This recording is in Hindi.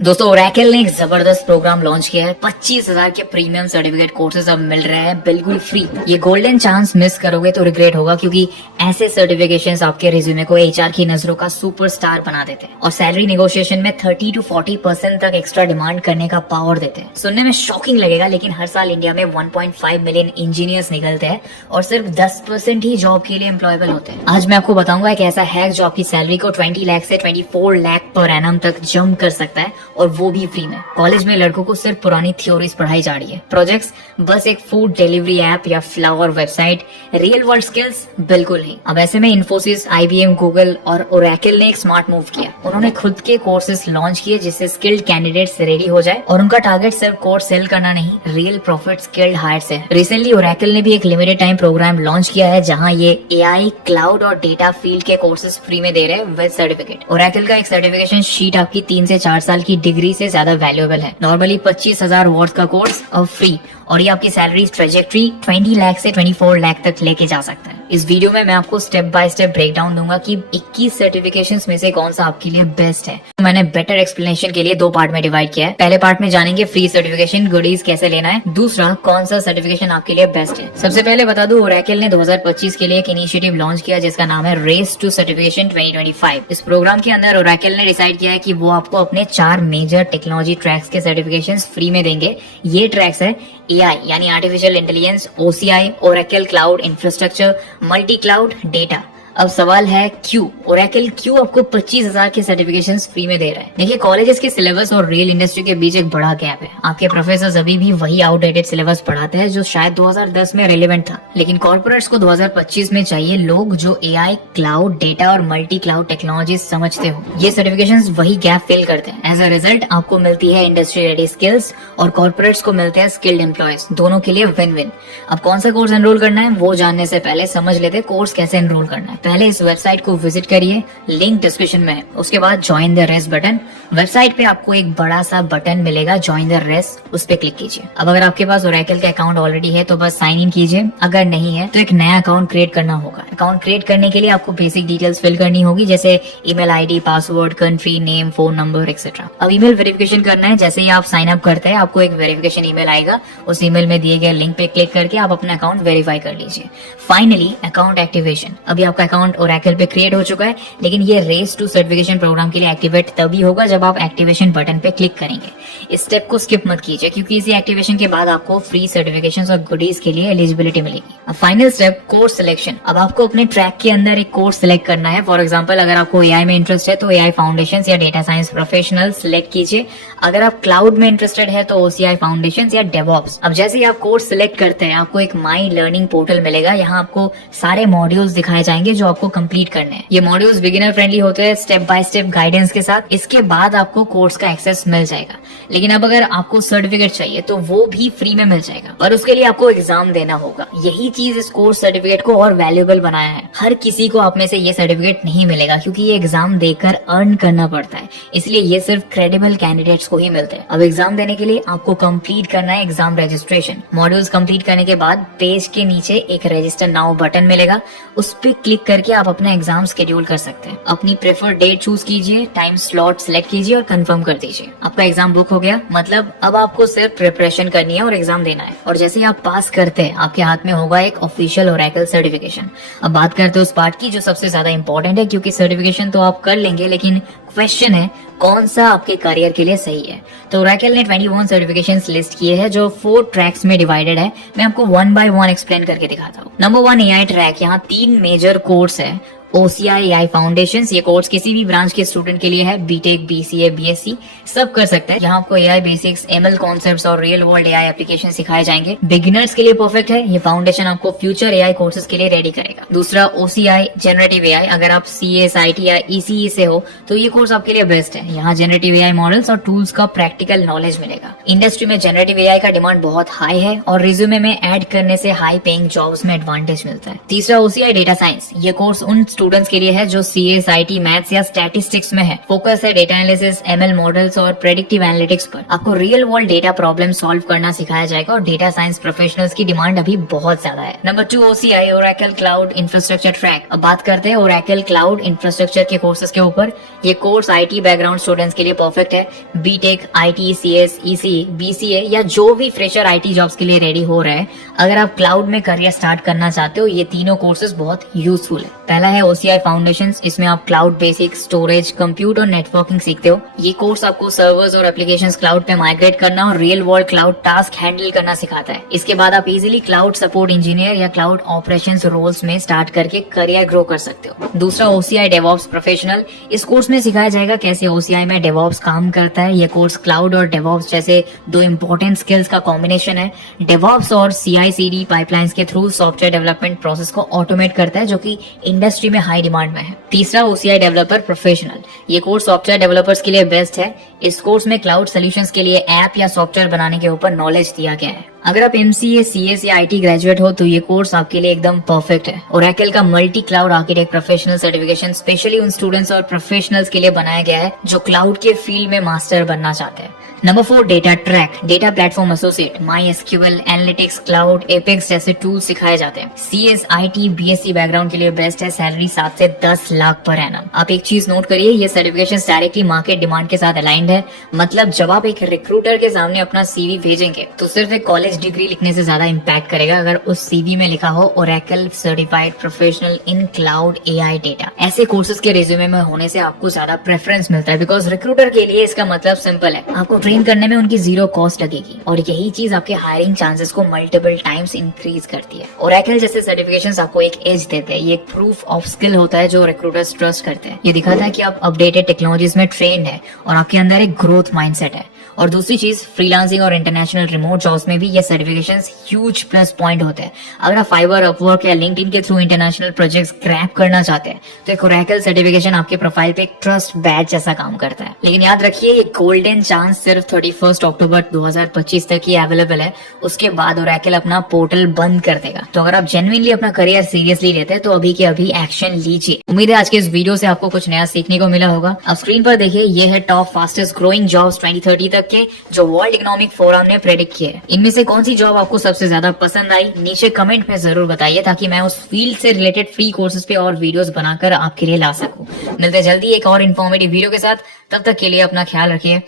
दोस्तों ओरेकल ने एक जबरदस्त प्रोग्राम लॉन्च किया है। 25,000 के प्रीमियम सर्टिफिकेट कोर्सेज अब मिल रहे हैं बिल्कुल फ्री। ये गोल्डन चांस मिस करोगे तो रिग्रेट होगा, क्योंकि ऐसे सर्टिफिकेशंस आपके रिज्यूमे को एचआर की नजरों का सुपरस्टार बना देते हैं और सैलरी नेगोशिएशन में 30 to 40% तक एक्स्ट्रा डिमांड करने का पावर देते हैं। सुनने में शॉकिंग लगेगा, लेकिन हर साल इंडिया में 1.5 मिलियन इंजीनियर्स निकलते हैं और सिर्फ 10% ही जॉब के लिए एम्प्लॉयबल होते हैं। आज मैं आपको बताऊंगा एक ऐसा हैक जो आपकी सैलरी को 20 लाख से 24 लाख पर एनम तक जंप कर सकता है, और वो भी फ्री में। कॉलेज में लड़कों को सिर्फ पुरानी थ्योरीज पढ़ाई जा रही है, प्रोजेक्ट्स बस एक फूड डिलीवरी ऐप या flower website, real world skills बिल्कुल नहीं। अब ऐसे में इन्फोसिस, IBM, गूगल और ओरेकल ने एक स्मार्ट मूव किया। उन्होंने खुद के कोर्सेज लॉन्च किए जिससे स्किल्ड कैंडिडेट्स रेडी हो जाए, और उनका टारगेट सिर्फ कोर्स सेल करना नहीं, रियल प्रॉफिट स्किल्ड हायर्स है। रिसेंटली ओरेकल ने भी एक लिमिटेड टाइम प्रोग्राम लॉन्च किया है जहां ये AI, क्लाउड और डेटा फील्ड के कोर्सेज फ्री में दे रहे हैं विद सर्टिफिकेट। ओरेकल का एक सर्टिफिकेशन शीट आपकी 3 से 4 साल की डिग्री से ज्यादा वैल्यूएबल है। नॉर्मली 25,000 वर्थ का कोर्स अब फ्री, और ये आपकी सैलरी ट्रेजेक्ट्री 20 लाख से 24 लाख तक लेके जा सकता है। इस वीडियो में मैं आपको स्टेप बाय स्टेप ब्रेकडाउन दूंगा कि 21 सर्टिफिकेशंस में से कौन सा आपके लिए बेस्ट है। मैंने बेटर एक्सप्लेनेशन के लिए 2 पार्ट में डिवाइड किया है। पहले पार्ट में जानेंगे फ्री सर्टिफिकेशन गुडीज कैसे लेना है, दूसरा कौन सा सर्टिफिकेशन आपके लिए बेस्ट है। सबसे पहले बता दूं, ओरेकल ने 2025 के लिए एक इनिशिएटिव लॉन्च किया जिसका नाम है रेस टू सर्टिफिकेशन 2025। इस प्रोग्राम के अंदर ओरेकल ने डिसाइड किया है कि वो आपको अपने 4 मेजर टेक्नोलॉजी ट्रैक्स के सर्टिफिकेशंस फ्री में देंगे। ये ट्रैक्स है AI यानी artificial intelligence, OCI, Oracle cloud infrastructure, multi cloud, data. अब सवाल है क्यों ओरेकल क्यों आपको 25,000 के सर्टिफिकेशंस फ्री में दे रहा है। देखिए, कॉलेजेस के सिलेबस और रियल इंडस्ट्री के बीच एक बड़ा गैप है। आपके प्रोफेसर अभी भी वही आउटडेटेड सिलेबस पढ़ाते हैं जो शायद 2010 में रेलेवेंट था, लेकिन कॉर्पोरेट्स को 2025 में चाहिए लोग जो AI, क्लाउड, डेटा और मल्टी क्लाउड टेक्नोलॉजी समझते हो। ये सर्टिफिकेशंस वही गैप फिल करते हैं। एज अ रिजल्ट आपको मिलती है इंडस्ट्री रेडी स्किल्स और कॉर्पोरेट्स को मिलते हैं स्किल्ड एम्प्लॉयज, दोनों के लिए विन विन। अब कौन सा कोर्स एनरोल करना है वो जानने से पहले समझ लेते कोर्स कैसे एनरोल करना है। पहले इस वेबसाइट को विजिट करिए, लिंक डिस्क्रिप्शन में है। उसके बाद join the race button, website पे आपको एक बड़ा सा बटन मिलेगा ज्वाइन द रेस, उस पे क्लिक कीजिए। अब अगर आपके पास ओरेकल का अकाउंट ऑलरेडी है तो बस साइन इन कीजिए, अगर नहीं है तो एक नया अकाउंट क्रिएट करना होगा। अकाउंट क्रिएट करने के लिए आपको बेसिक डिटेल्स फिल करनी होगी, जैसे email ID, password, country, name, phone number etcetera. अब ईमेल वेरिफिकेशन करना है। जैसे ही आप साइन अप करते हैं आपको एक वेरिफिकेशन ईमेल आएगा, उस ईमेल में दिए गए लिंक पे क्लिक करके आप अपना अकाउंट वेरीफाई कर लीजिए। Finally account activation. अभी आपका अकाउंट ओरेकल पे क्रिएट हो चुका है, लेकिन ये रेस टू सर्टिफिकेशन प्रोग्राम के लिए एक्टिवेट तभी होगा जब आप एक्टिवेशन बटन पे क्लिक करेंगे। इस स्टेप को स्किप मत कीजिए, क्योंकि इसी एक्टिवेशन के बाद आपको फ्री सर्टिफिकेशंस और गुडीज के लिए एलिजिबिलिटी मिलेगी। अब फाइनल स्टेप, कोर्स सिलेक्शन। अब आपको अपने ट्रैक के अंदर एक कोर्स सिलेक्ट करना है। फॉर एग्जाम्पल, अगर आपको AI में इंटरेस्ट है तो AI फाउंडेशन या डेटा साइंस प्रोफेशनल सिलेक्ट कीजिए। अगर आप क्लाउड में इंटरेस्टेड है तो OCI फाउंडेशन या डेवऑप्स। अब जैसे ही आप कोर्स सिलेक्ट करते हैं आपको एक माई लर्निंग पोर्टल मिलेगा। यहाँ आपको सारे मॉड्यूल्स दिखाए जाएंगे जो आपको कंप्लीट करने हैं। ये मॉड्यूल्स बिगिनर फ्रेंडली होते हैं, स्टेप बाय स्टेप गाइडेंस के साथ। इसके बाद आपको कोर्स का एक्सेस मिल जाएगा। लेकिन अब अगर आपको सर्टिफिकेट चाहिए तो वो भी फ्री में मिल जाएगा, पर उसके लिए आपको एग्जाम देना होगा। यही चीज इस कोर्स सर्टिफिकेट को और वैल्यूएबल बनाया है। हर किसी को आप में से ये सर्टिफिकेट नहीं मिलेगा, क्योंकि ये एग्जाम देकर अर्न करना पड़ता है, इसलिए ये सिर्फ क्रेडिबल कैंडिडेट्स को ही मिलते हैं। अब एग्जाम देने के लिए आपको कंप्लीट करना है एग्जाम रजिस्ट्रेशन। मॉड्यूल्स कंप्लीट करने के बाद पेज के नीचे एक रजिस्टर नाउ बटन मिलेगा, उस पर क्लिक करके आप अपना एग्जाम शेड्यूल कर सकते हैं। अपनी प्रेफर्ड डेट चूज कीजिए, टाइम स्लॉट सिलेक्ट कीजिए और कंफर्म कर दीजिए। आपका एग्जाम बुक हो गया। मतलब अब आपको सिर्फ प्रिपरेशन करनी है और एग्जाम देना है। और जैसे ही आप पास करते हैं आपके हाथ में होगा एक ऑफिशियल ओरेकल सर्टिफिकेशन। अब बात करते हैं उस पार्ट की जो सबसे ज्यादा इंपॉर्टेंट है, क्योंकि सर्टिफिकेशन तो आप कर लेंगे, लेकिन क्वेश्चन है कौन सा आपके करियर के लिए सही है। तो ओरेकल ने 21 सर्टिफिकेशंस लिस्ट किए हैं जो 4 ट्रैक्स में डिवाइडेड है। मैं आपको 1 by 1 एक्सप्लेन करके दिखाता हूँ। Number 1 AI track. यहाँ 3 मेजर कोर्स है। OCI AI फाउंडेशंस, ये कोर्स किसी भी ब्रांच के स्टूडेंट के लिए है। BTech, BCA, BSc सब कर सकते हैं। यहाँ आपको AI बेसिक्स, ML कॉन्सेप्ट्स और रियल वर्ल्ड AI एप्लीकेशन सिखाए जाएंगे। बिगिनर्स के लिए परफेक्ट है। ये फाउंडेशन आपको फ्यूचर AI कोर्सेज के लिए रेडी करेगा। दूसरा OCI जनरेटिव AI। अगर आप CA, SIT या ECE से हो तो ये कोर्स आपके लिए बेस्ट है। यहाँ जनरेटिव AI मॉडल्स और टूल्स का प्रैक्टिकल नॉलेज मिलेगा। इंडस्ट्री में जनरेटिव AI का डिमांड बहुत हाई है और रिज्यूमे में ऐड करने से हाई पेइंग जॉब्स में एडवांटेज मिलता है। तीसरा OCI डेटा साइंस। ये कोर्स उन स्टूडेंट्स के लिए है जो CS, IT, मैथ्स या स्टैटिस्टिक्स में है। फोकस है डेटा एनालिसिस, ML मॉडल्स और प्रेडिक्टिव एनालिटिक्स पर। आपको real world data problem solve करना सिखाया जाएगा और डेटा साइंस प्रोफेशनल्स की डिमांड अभी बहुत ज्यादा है। Number 2 OCI Oracle cloud infrastructure track. अब बात करते हैं ओरेकल क्लाउड इंफ्रास्ट्रक्चर के कोर्सेज के ऊपर। ये कोर्स IT बैकग्राउंड स्टूडेंट्स के लिए परफेक्ट है। BTech, IT, CS, ECE, BCA या जो भी फ्रेशर IT जॉब्स के लिए रेडी हो रहे हैं, अगर आप क्लाउड में करियर स्टार्ट करना चाहते हो, ये तीनों कोर्सेज बहुत यूजफुल है। पहला है OCI फाउंडेशंस। इसमें आप क्लाउड बेसिक, स्टोरेज, कंप्यूट और नेटवर्किंग सीखते हो। ये कोर्स आपको सर्वर्स और एप्लीकेशंस क्लाउड पे माइग्रेट करना और real world cloud task handle करना सिखाता है। इसके बाद आप इजीली क्लाउड सपोर्ट इंजीनियर या क्लाउड ऑपरेशंस रोल्स में स्टार्ट करके करियर ग्रो कर सकते हो। दूसरा OCI डेवॉप्स प्रोफेशनल। इस कोर्स में सिखाया जाएगा कैसे OCI में डेवॉप्स काम करता है। यह कोर्स क्लाउड और डेवॉप्स जैसे दो इंपॉर्टेंट स्किल्स का कॉम्बिनेशन है। डेवॉप्स और CI/CD पाइपलाइंस के थ्रू सॉफ्टवेयर डेवलपमेंट प्रोसेस को ऑटोमेट करता है, जो कि इंडस्ट्री में हाई डिमांड में है। तीसरा OCI डेवलपर प्रोफेशनल। ये कोर्स सॉफ्टवेयर डेवलपर्स के लिए बेस्ट है। इस कोर्स में क्लाउड सॉल्यूशंस के लिए ऐप या सॉफ्टवेयर बनाने के ऊपर नॉलेज दिया गया है। अगर आप MCA, CS या IT ग्रेजुएट हो तो ये कोर्स आपके लिए एकदम परफेक्ट है। ओरेकल का multi cloud architect professional certification specially उन स्टूडेंट्स और प्रोफेशनल्स के लिए बनाया गया है जो क्लाउड के फील्ड में मास्टर बनना चाहते हैं। Number 4 data track. Data platform associate, MySQL, analytics, cloud, apex जैसे टूल सिखाए जाते हैं। CS, IT, BSc बैकग्राउंड के लिए बेस्ट है। सैलरी 7 से 10 लाख पर एनम। आप एक चीज नोट करिए, ये सर्टिफिकेशन डायरेक्टली मार्केट डिमांड के साथ अलाइंड है। मतलब जब आप एक रिक्रूटर के सामने अपना CV भेजेंगे तो सिर्फ एक कॉलेज डिग्री लिखने से ज्यादा इम्पैक्ट करेगा अगर उस CV में लिखा हो ओरेकल सर्टिफाइड प्रोफेशनल इन क्लाउड AI डेटा। ऐसे कोर्सेज के रिज्यूमे में होने से आपको ज्यादा प्रेफरेंस मिलता है, बिकॉज रिक्रूटर के लिए इसका मतलब सिंपल है, आपको ट्रेन करने में उनकी 0 कॉस्ट लगेगी और यही चीज आपके हायरिंग चांसेस को मल्टीपल टाइम्स इंक्रीज करती है। ओरेकल जैसे सर्टिफिकेशंस आपको एक एज देते हैं। ये एक प्रूफ ऑफ स्किल होता है जो रिक्रूटर्स ट्रस्ट करते हैं। ये दिखाता है कि आप अपडेटेड टेक्नोलॉजीज में ट्रेंड है और आपके अंदर एक ग्रोथ माइंडसेट है। और दूसरी चीज, फ्रीलांसिंग और इंटरनेशनल रिमोट जॉब्स में भी ये सर्टिफिकेशंस ह्यूज प्लस पॉइंट होते हैं। अगर आप फाइवर, अपवर्क या लिंक्डइन के थ्रू इंटरनेशनल प्रोजेक्ट्स ग्रैब करना चाहते हैं तो एक ओरेकल सर्टिफिकेशन आपके प्रोफाइल पे एक ट्रस्ट बैच जैसा काम करता है। लेकिन याद रखिए, ये गोल्डन चांस सिर्फ 31 अक्टूबर 2025 तक ही अवेलेबल है। उसके बाद ओरेकल अपना पोर्टल बंद कर देगा। तो अगर आप जेन्युइनली अपना करियर सीरियसली लेते हैं तो अभी के अभी एक्शन लीजिए। उम्मीद है आज के इस वीडियो से आपको कुछ नया सीखने को मिला होगा। अब स्क्रीन पर देखिए, ये है टॉप फास्टेस्ट ग्रोइंग जॉब्स 2030 तक के जो वर्ल्ड इकोनॉमिक फोरम ने प्रेडिक्ट किए। इनमें से कौन सी जॉब आपको सबसे ज्यादा पसंद आई, नीचे कमेंट में जरूर बताइए ताकि मैं उस फील्ड से रिलेटेड फ्री कोर्सेज पे और वीडियोस बनाकर आपके लिए ला सकूं। मिलते जल्दी एक और इन्फॉर्मेटिव वीडियो के साथ। तब तक के लिए अपना ख्याल रखिए।